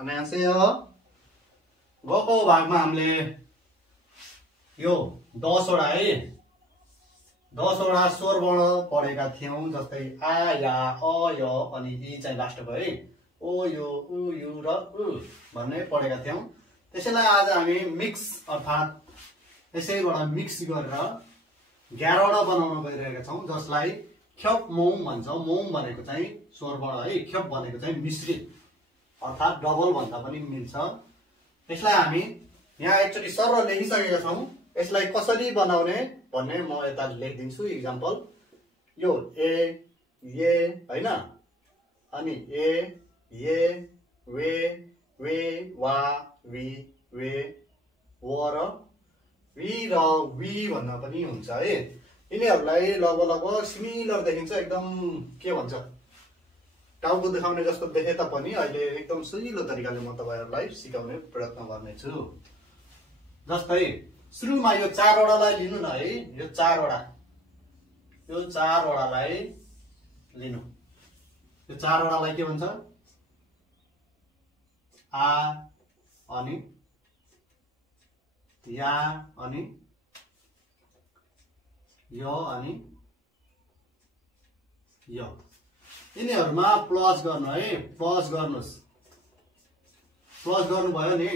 안녕하세요. गएको भागमा हामीले यो 10 वटा है 10 वटा स्वर वर्ण पढेका थियौं जस्तै आ या अ य अनि इ चाहिँ लास्ट भयो है ओ यो उ यु र उ भन्ने पढेका थियौं। त्यसैलाई आज हामी मिक्स अर्थात यसैबाट मिक्स गरेर 11 वटा बनाउन गइरहेका छौं जसलाई ख्यप मौम भन्छ। मौम भनेको चाहिँ स्वर वर्ण है, ख्यप भनेको चाहिँ मिश्रित अर्थात डबल भन्दा पनि मिल्छ। यसलाई हामी यहाँ एकचोटी सरल लेखिसकेका छौं। यसलाई कसरी बनाउने भन्ने म यता लेखिदिन्छु। इक्जाम्पल यो ए ये हैन अनि ए ये वे वे वा वी वे व र वी र वी भन्न पनि हुन्छ है। यिनीहरूलाई लगभग सिमिलर देखिन्छ, एकदम के भन्छ टाउको देखाउने जस्तो देखे तापनि अहिले एकदम सजिलो तरिकाले म तपाईहरुलाई सिकाउने प्रयत्न गर्नेछु। जस्तै सुरुमा यो 4 वटालाई लिनु न है, यो 4 वटालाई लिनु। यो 4 वटालाई के भन्छ? आ अनि या अनि यो अनि यो। यिनीहरुमा प्लस गर्नु है, प्लस गर्नुस्। प्लस गर्नु भयो नि,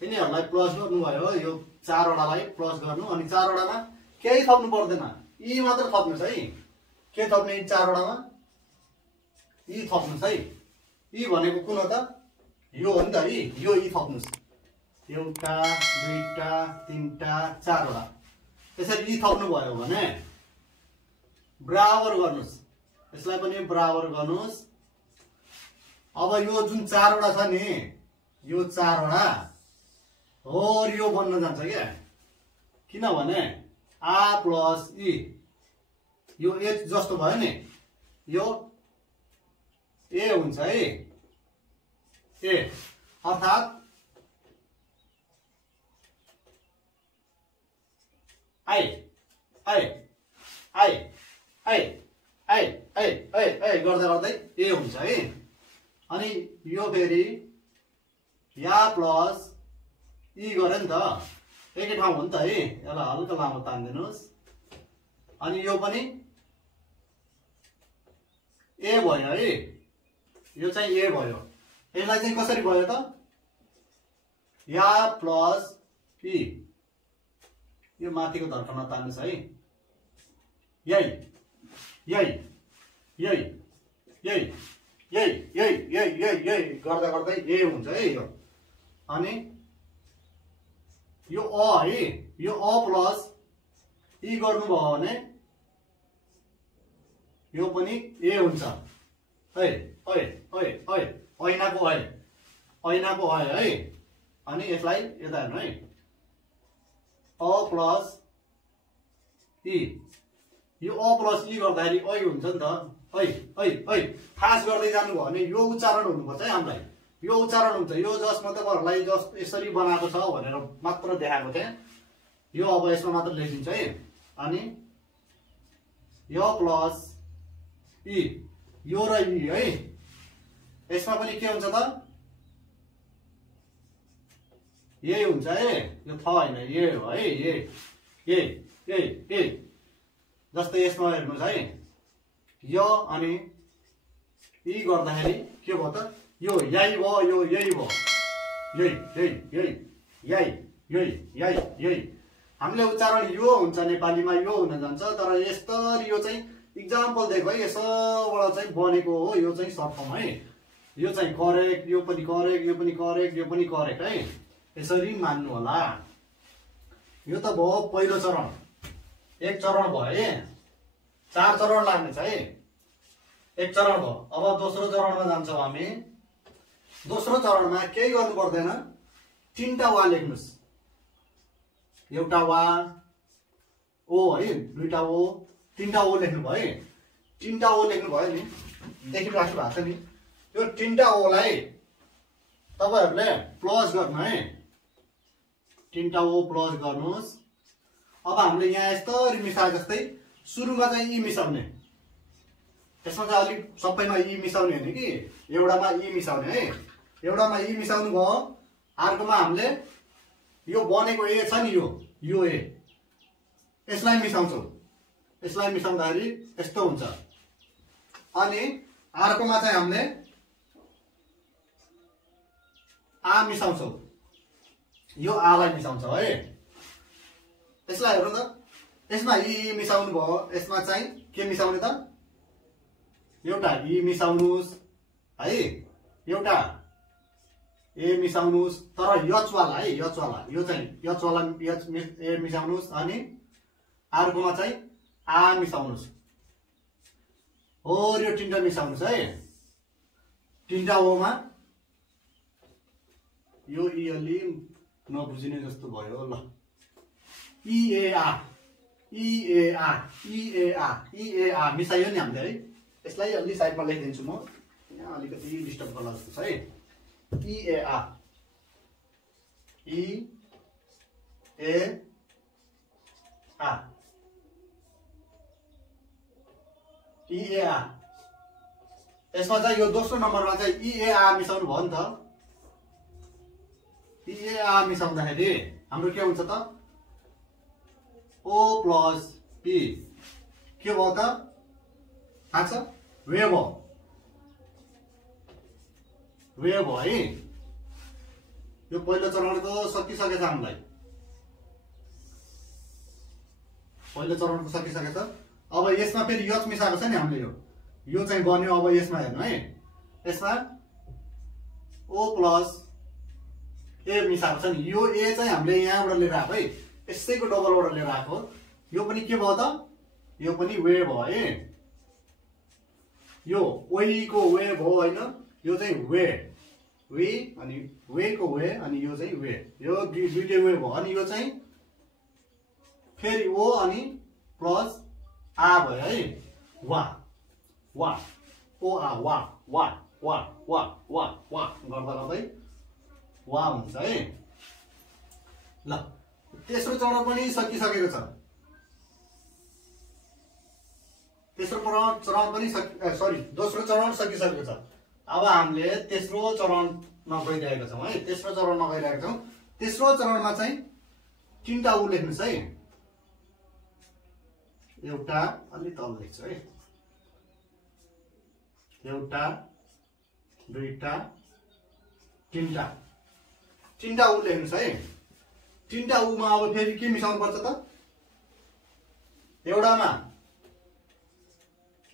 यिनीहरुलाई प्लस गर्नु भयो। यो 4 वटालाई प्लस गर्नु अनि 4 वटामा केही थप्नु पर्दैन, ई मात्र थप्नुस् है। के थप्ने 4 वटामा? ई थप्नुस् है। ई भनेको कुन हो त? यो हो नि त ई, यो ई थप्नुस्। एउटा दुईटा तीनटा 4 वटा यसरी ई थप्नु भयो भने बराबर गर्नुस्। यसलाई पनि बराबर गर्नुस्। अब यो जुन 4 वटा छ नि, यो 4 वटा और यो बन्न जान्छ क्या। किनभने आ प्लस ई यो एच जस्तो भयो नि, यो ए हुन्छ है। ए अर्थात I I I I I I I I गर्दै गर्दै ए हुन्छ है। अनि यो फेरि या प्लस ई गरे नि त, एकै ठाउँ हो नि त है। यसलाई हल्का लामो तान्दिनुस्। अनि यो पनि ए भयो है, यो चाहिँ ए भयो। यसलाई चाहिँ कसरी भयो त? या प्लस ई, यो माथिको धर्कमा तान्नुस् है। यही यही यही यही यही यही यही यही यही गर्दा गर्दै ए हुन्छ है यो। अनि यो अ है, यो अ प्लस ई गर्नुभयो भने यो पनि ए हुन्छ है। ऐ ऐ ऐ ऐनाको ऐ, ऐनाको ऐ है। अनि यसलाई यता हेर्नु है, अ प्लस ई। यो अ प्लस ई गर्दाखेरि ऐ हुन्छ नि त। ऐ ऐ ऐ खास गर्दै जानुभयो भने यो उच्चारण हुनुपर्छ है हामीलाई। यो उच्चारण हुन्छ। यो जसमा तपाईहरुलाई जस्ट यसरी बनाएको छ भनेर मात्र देखाएको थिएँ। यो अब यसमा मात्र लेखिन्छ है। अनि यो प्लस ई, यो र ई है। यसमा पनि के हुन्छ त? यही हुन्छ है। यो थ हैन, ये हो है। ये ए ए जस्तै यसमा हेर्नुस् है, यो अनि ई गर्दाखेरि के भयो त? यो यही भयो, यो यही भयो। यही यही यही यही यही यही यही। हामीले उच्चारण यो हुन्छ नेपालीमा, यो हुन जान्छ। तर यस्तरी यो चाहिँ इक्जाम्पल दिएको है, यसबाट चाहिँ बनेको हो। यो चाहिँ सर्ट फर्म है। यो चाहिँ करेक्ट, यो पनि करेक्ट, यो पनि करेक्ट, यो पनि करेक्ट है। यसरी मान्नु होला। यो त भयो पहिलो चरण। एक चरण भयो है, 4 चरण लाग्ने छ है। एक चरण भयो। अब दोस्रो चरणमा जान्छौँ हामी। दोस्रो चरणमा केही गर्नु पर्दैन, 3टा वा लेख्नुस्। एउटा वा ओ है, 2टा ओ, 3टा ओ लेख्नु भयो है। 3टा ओ लेख्नु भयो नि, देखिराख्नु भएको छ नि। यो 3टा ओलाई तपाईहरुले प्लस गर्नु है। 3टा ओ प्लस गर्नुस्। अब हामीले यहाँ यस्तरी मिसाए जस्तै सुरुमा चाहिँ ई मिसाउने। यसमा चाहिँ अलि सबैमा ई मिसाउने हैन कि, एउटामा ई मिसाउने है। एउटामा ई मिसाउनु भयो, अर्कोमा हामीले यो बनेको ए छ नि, यो ए, यसलाई मिसाउँछौँ। यसलाई मिसाउँदाखेरि यस्तो हुन्छ। अनि अर्कोमा चाहिँ हामीले आ मिसाउँछौँ, यो आलाई मिसाउँछ है। यसलाई हेर्नु त, यसमा ई मिसाउनु भयो, यसमा चाहिँ के मिसाउने त, एउटा ई मिसाउनुस् है, एउटा ए मिसाउनुस्, तर यचवाला है, यचवाला, यो चाहिँ यचवाला ए मिसाउनुस्, अनि अर्कोमा चाहिँ आ मिसाउनुस्। हो यो तीनटा मिसाउनुस् है। तीनटा ओमा यो ई अलि नबुझिने जस्तो भयो ल। इएआ इएआ इएआ इएआ मिसायो नि हामीले है। यसलाई अलि साइडमा लेखिदिन्छु म, यहाँ अलिकति डिस्टर्ब गर्ला जस्तो छ है। इएआ इएआ इएआ, यसमा चाहिँ यो दोस्रो नम्बरमा चाहिँ इएआ मिसाउनु भयो नि त। इएआ मिसाउँदाखेरि हाम्रो के हुन्छ त, ओ प्लस पी के भयो त, थाहा छ, वे भयो, वे भयो है। यो पहिलो चरणको सकिसकेछ हामीलाई, पहिलो चरणको सकिसकेछ। अब यसमा फेरि यच मिसाएको छ नि हामीले, यो चाहिँ बन्यो। अब यसमा हेर्नु है, यसमा ओ प्लस ए मिसाएको छ नि, यो ए चाहिँ हामीले यहाँबाट लिएर आएको है, यसैको डबलबाट लिएर आएको। यो पनि के भयो त, यो पनि वे भयो है। यो वेको वे भयो होइन, यो चाहिँ वे वे अनि वेको वे, अनि यो चाहिँ वे, यो दुईटै वे भयो। अनि यो चाहिँ फेरि ओ अनि प्लस आ भयो है। वा वा ओ आ वा वा वा वा वा वा गर्दा गर्दै वा हुन्छ है। ल तेस्रो चरण पनि सकिसकेको छ। तेस्रो चरण पनि दोस्रो चरण सकिसकेको छ। अब हामीले तेस्रो चरणमा गइरहेका छौँ है। तेस्रो चरणमा गइरहेका छौँ। तेस्रो चरणमा चाहिँ तीनटा उ लेख्नुहोस् है। एउटा अलि तल लेख्छु है, एउटा दुईटा तीनटा, तीनटा उ लेख्नुहोस् है। तीनटा उमा अब फेरि के मिसाउनु पर्छ त, एउटामा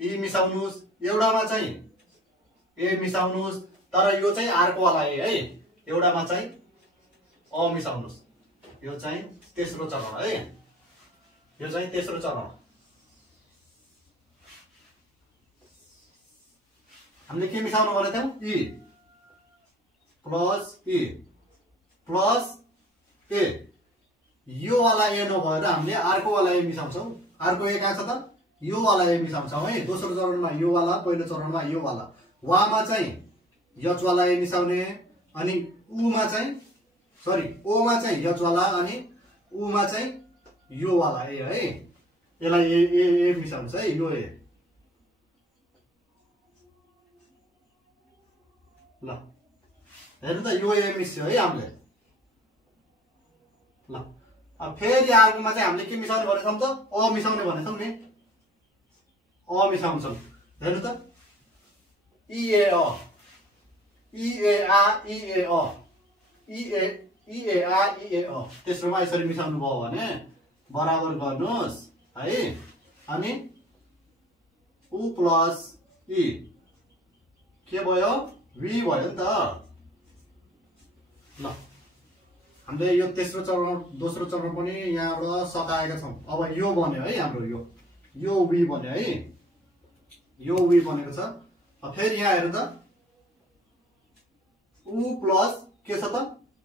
ई मिसाउनुस्, एउटामा चाहिँ ए मिसाउनुस्, तर यो चाहिँ अर्कोवाला ए है। एउटामा चाहिँ अ मिसाउनुस्। यो चाहिँ तेस्रो चरण है। यो चाहिँ तेस्रो चरण। हामीले के मिसाउनु भनेको थियौँ, ई प्लस ए। यो वाला ए नभएर हामीले अर्को वाला ए मिसाउँछौँ। अर्को ए कहाँ छ त, यो वाला ए मिसाउँछौँ है। दोस्रो चरणमा यो वाला, पहिलो चरणमा यो वाला। वामा चाहिँ यच वाला ए मिसाउने, अनि उमा चाहिँ ओमा चाहिँ यच वाला, अनि उमा चाहिँ यो वाला ए है। यसलाई ए मिसाउँछ है, यो ए। ल हेर्नु त, यो ए मिस्यो है हामीले। ल अब फेरि अर्कोमा चाहिँ हामीले के मिसाउने भनेछौँ त, अ मिसाउने भनेछौँ नि, अ मिसाउँछौँ। हेर्नु त, इएअ इएआ इएअ इएआ इएअ। तेस्रोमा यसरी मिसाउनु भयो भने बराबर गर्नुहोस् है। अनि उ प्लस ई के भयो, वी भयो नि त। ल हामीले यो तेस्रो चरण दोस्रो चरण पनि यहाँबाट सकाएका छौँ। अब यो बन्यो है हाम्रो, यो वी बन्यो है। यो वी बनेको छ। अब फेरि यहाँ हेर्नु त, उ प्लस के छ त,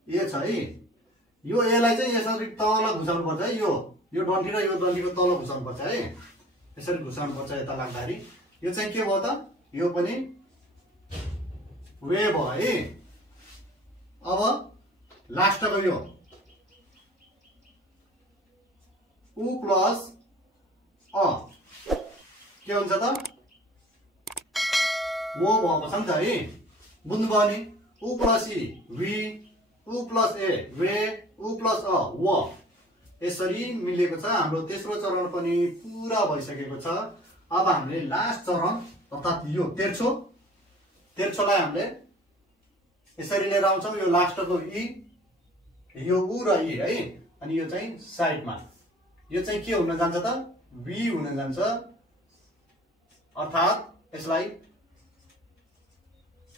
ए छ है। यो एलाई चाहिँ यसरी तल घुसाउनु पर्छ है। यो डन्ठी र यो डन्ठीको तल घुसाउनु पर्छ है। यसरी घुसाउनु पर्छ यता लाग्दाखेरि। यो चाहिँ के भयो त, यो पनि वे भयो है। अब लास्टको यो उ प्लस अ के हुन्छ त, वो भएको छ नि त है। बुझ्नुभयो नि, उ उ प्लस इ वी, उ प्लस ए वे, उ प्लस अ व। यसरी मिलेको छ। हाम्रो तेस्रो चरण पनि पुरा भइसकेको छ। अब हामीले लास्ट चरण अर्थात् यो तेर्छोलाई हामीले यसरी लिएर आउँछौँ। यो लास्टको इ, यो उ र इ है। अनि यो चाहिँ साइडमा, यो चाहिँ के हुन जान्छ त बी हुन जान्छ। अर्थात् यसलाई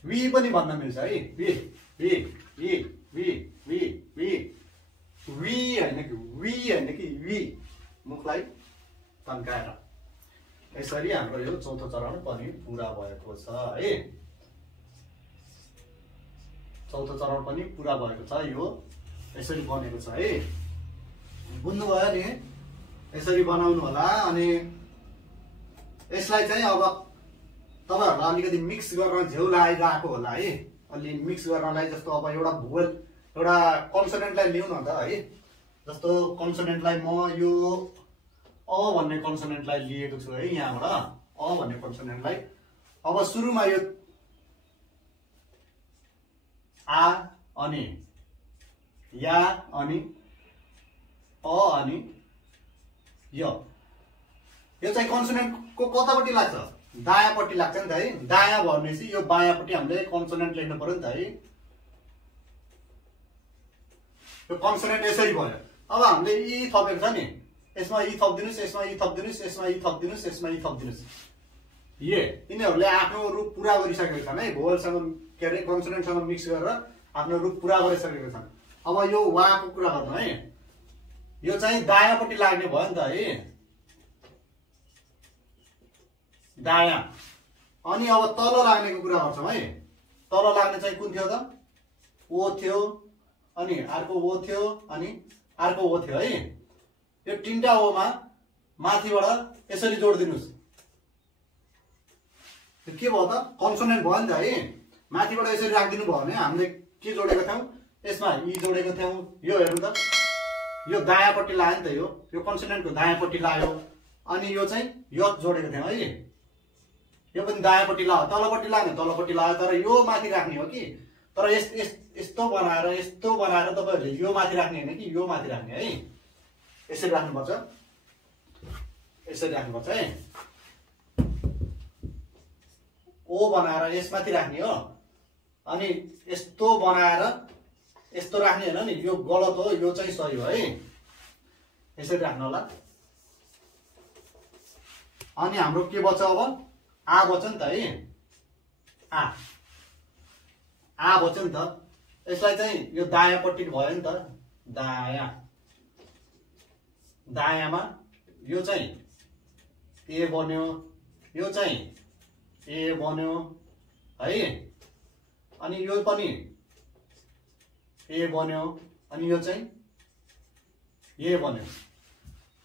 वी पनि भन्न मिल्छ है। वी वी वी वी वी वी वी हैन कि वी, मुखलाई तन्काएर। यसरी हाम्रो यो चौथो चरण पनि पुरा भएको छ है। चौथो चरण पनि पुरा भएको छ। यो यसरी बनेको छ है। बुझ्नुभयो नि? यसरी बनाउनु होला। अनि यसलाई चाहिँ अब तपाईहरुलाई अलिकति मिक्स गर्न झेउ लागिरहेको होला है। अलि मिक्स गर्नलाई जस्तो अब एउटा भुवल एउटा कन्सोनेन्टलाई लिउँ न त है। जस्तो कन्सोनेन्टलाई म यो अ भन्ने कन्सोनेन्टलाई लिएको छु है। यहाँबाट अ भन्ने कन्सोनेन्टलाई अब सुरुमा यो आ अनि या अनि अ अनि यो चाहिँ कन्सोनेन्टको कतापट्टि लाग्छ? दायाँपट्टि लाग्छ नि त है। दायाँ भनेपछि यो बायाँपट्टि हामीले कन्सोनेन्ट लेख्नु पर्यो नि त है। यो कन्सोनेन्ट यसरी भयो। अब हामीले इ थपेको छ नि, यसमा इ थप्दिनुस्, यसमा इ थप्दिनुस्, यसमा इ थप्दिनुस्, यसमा इ थप्दिनुस्। यिनीहरूले आफ्नो रूप पुरा गरिसकेका छन् है। भोवलसँग के अरे कन्सोनेन्टसँग मिक्स गरेर आफ्नो रूप पुरा गरिसकेका छन्। अब यो वाको कुरा गर्नु है। यो चाहिँ दायाँपट्टि लाग्ने भयो नि त है। दायाँ। अनि अब तल लाग्नेको कुरा गर्छौँ है। तल लाग्ने चाहिँ कुन थियो त? ओ थियो, अनि अर्को ओ थियो, अनि अर्को ओ थियो है। यो तीनटा ओमा माथिबाट यसरी जोडिदिनुस्। के भयो त? कन्सोनेन्ट भयो नि त है। माथिबाट यसरी राखिदिनु भयो भने हामीले के जोडेको थियौँ? यसमा इ जोडेको थियौँ। यो हेर्नु त, यो दायाँपट्टि लाग्यो नि त। यो कन्सोनेन्टको दायाँपट्टि लाग्यो। अनि यो चाहिँ यो जोडेको थियौँ है। यो पनि दायाँपट्टि लाग्यो, तलपट्टि लाग्ने तलपट्टि लाग्यो। तर यो माथि राख्ने हो कि? तर यस्तो बनाएर तपाईहरुले यो माथि राख्ने हैन कि यो माथि राख्ने है। यसरी राख्नुपर्छ। यसरी राख्नुपर्छ है। ओ बनाएर यसमाथि राख्ने हो। अनि यस्तो बनाएर यस्तो राख्ने हैन नि, यो गलत हो, यो चाहिँ सही हो है। यसरी राख्नु होला। अनि हाम्रो के बच्छ अब? आ बच्छ नि त है। आ बच्छ नि त। यसलाई चाहिँ यो दायाँपट्टि भयो नि त। दायाँमा यो चाहिँ ए बन्यो, यो चाहिँ ए बन्यो है। अनि यो पनि ए बन्यो, अनि यो चाहिँ ए बन्यो।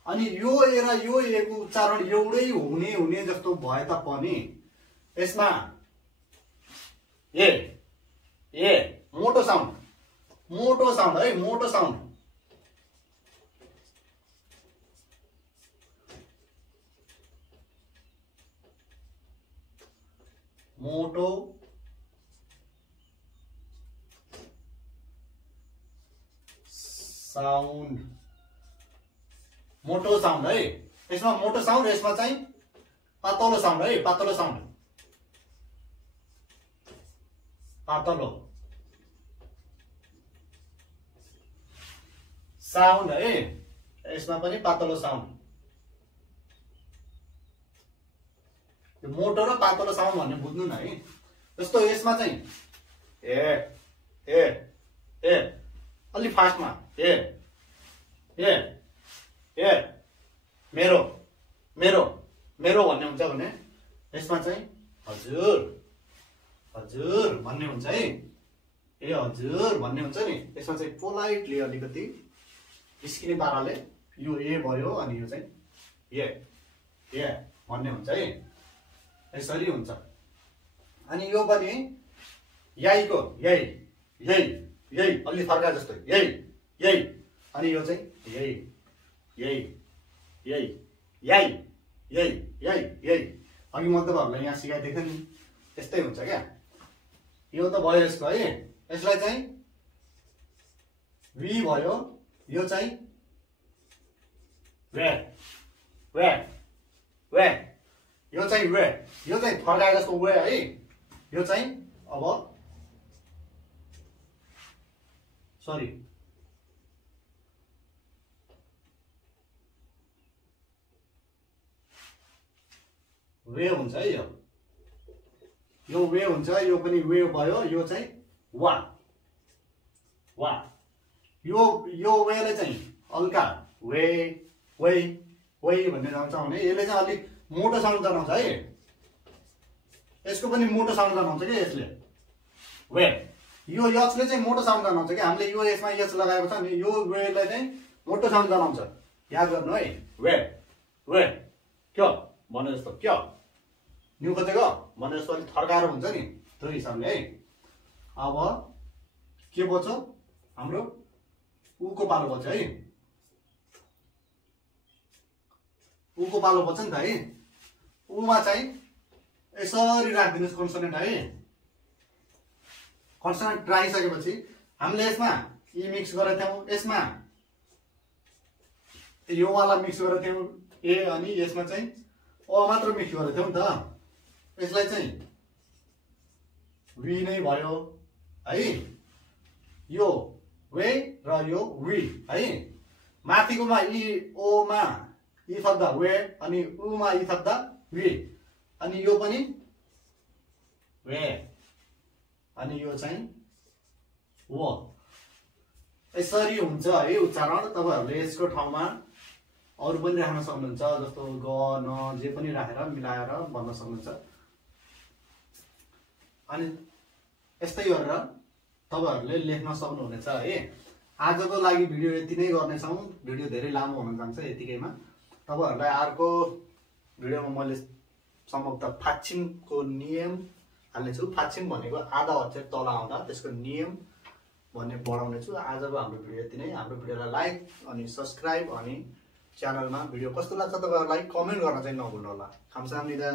अनि यो ए र यो ए को उच्चारण एउटै हुने जस्तो भए तापनि यसमा ए मोटो साउन्ड है। मोटो साउन्ड। मोटो साउन्ड, मोटो साउन्ड है। यसमा मोटो साउन्ड, यसमा चाहिँ पातलो साउन्ड है। पातलो साउन्ड, पातलो साउन्ड है। यसमा पनि पातलो साउन्ड। यो मोटो र पातलो साउन्ड भन्ने बुझ्नु न है। जस्तो यसमा चाहिँ ए ए ए अलि फास्टमा ए ए ए मेरो मेरो मेरो भन्ने हुन्छ भने यसमा चाहिँ हजुर हजुर भन्ने हुन्छ है। ए हजुर भन्ने हुन्छ नि। यसमा चाहिँ पोलाइटली अलिकति स्किने पाराले यो ए भयो, अनि यो चाहिँ ए भन्ने हुन्छ है। यसरी हुन्छ। अनि यो पनि यहीको यही अलि फर्का जस्तो यही। अनि यो चाहिँ यही। अघि म तपाईँहरूलाई यहाँ सिकाइदिएको थिएँ नि, यस्तै हुन्छ क्या। यो त भयो यसको है। यसलाई चाहिँ वी भयो, यो चाहिँ वे वे वे, यो चाहिँ वे, यो चाहिँ फर्काए जस्तो वे है। यो चाहिँ अब सरी वे हुन्छ है। यो वे हुन्छ, यो पनि वे भयो, यो चाहिँ वा वा। यो वेले चाहिँ हल्का वे वे वे भन्ने आउँछ भने यसले चाहिँ अलिक मोटो साउन्ड जनाउँछ है। यसको पनि मोटो साउन्ड जनाउँछ कि यसले वे। यो यचले चाहिँ मोटो साउन्ड जनाउँछ कि, हामीले यो यसमा यच लगाएको छ नि, यो वेलाई चाहिँ मोटो साउन्ड जनाउँछ। याद गर्नु है, वे वे क्यो भने जस्तो, क्यो न्यु खोजेको भने जस्तो अलिक थर्काएर हुन्छ नि, त्यो हिसाबले है। अब के बच्यो हाम्रो उको पालो बच्यो है। उको पालो बच्छ नि त है। उमा चाहिँ यसरी राखिदिनुहोस् कन्सोनेन्ट है। कन्सोनेन्ट राखिसकेपछि हामीले यसमा ई मिक्स गरेका थियौँ, यसमा यो वाला मिक्स गरेका थियौँ ए, अनि यसमा चाहिँ अ मात्र मिक्स गरेका थियौँ नि त। यसलाई चाहिँ वी नै भयो है। यो वे र यो वी है। माथिकोमा ई ओमा ई थप्दा वे, अनि उमा ई थप्दा वी, अनि यो पनि वे, अनि यो चाहिँ वो। यसरी हुन्छ है उच्चारण। तपाईहरुले यसको ठाउँमा अरु पनि राख्न सक्नुहुन्छ, जस्तो ग न जे पनि राखेर मिलाएर भन्न सक्नुहुन्छ। अनि यस्तै गरेर तपाईहरुले लेख्न सक्नुहुनेछ है। आजको लागि भिडियो यति नै गर्नेछौँ। भिडियो धेरै लामो हुन जान्छ यतिकैमा। तपाईहरुलाई अर्को भिडियोमा मैले सम्भवतः फाच्छिङको नियम हाल्नेछु। फाच्छिङ भनेको आधा अक्षर तल आउँदा त्यसको नियम भन्ने पढाउने छु। आजको हाम्रो भिडियो यति नै। हाम्रो भिडियोलाई लाइक अनि सब्स्क्राइब अनि च्यानलमा भिडियो कस्तो लाग्छ तपाईहरुलाई कमेन्ट गर्न चाहिँ नभुल्नु होला। 감사합니다।